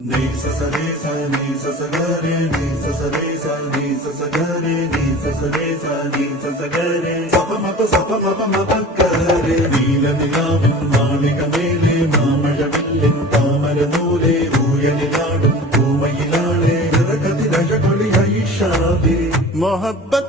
Ni sa sa re sa ni sa sa ga re ni sa sa re sa ni sa sa ga re ni sa sa re sa ni sa sa ga re sa pa ma pa ga re നീല നിലാവിൻ മാളികമേലെ മാമഴവില്ലിൻ താമരനൂലെ ഊയലിലാടും പൂമയിലാളെ നിറകതിരഴകൊളി ഐഷാദി മൊഹബ്ബത്ത്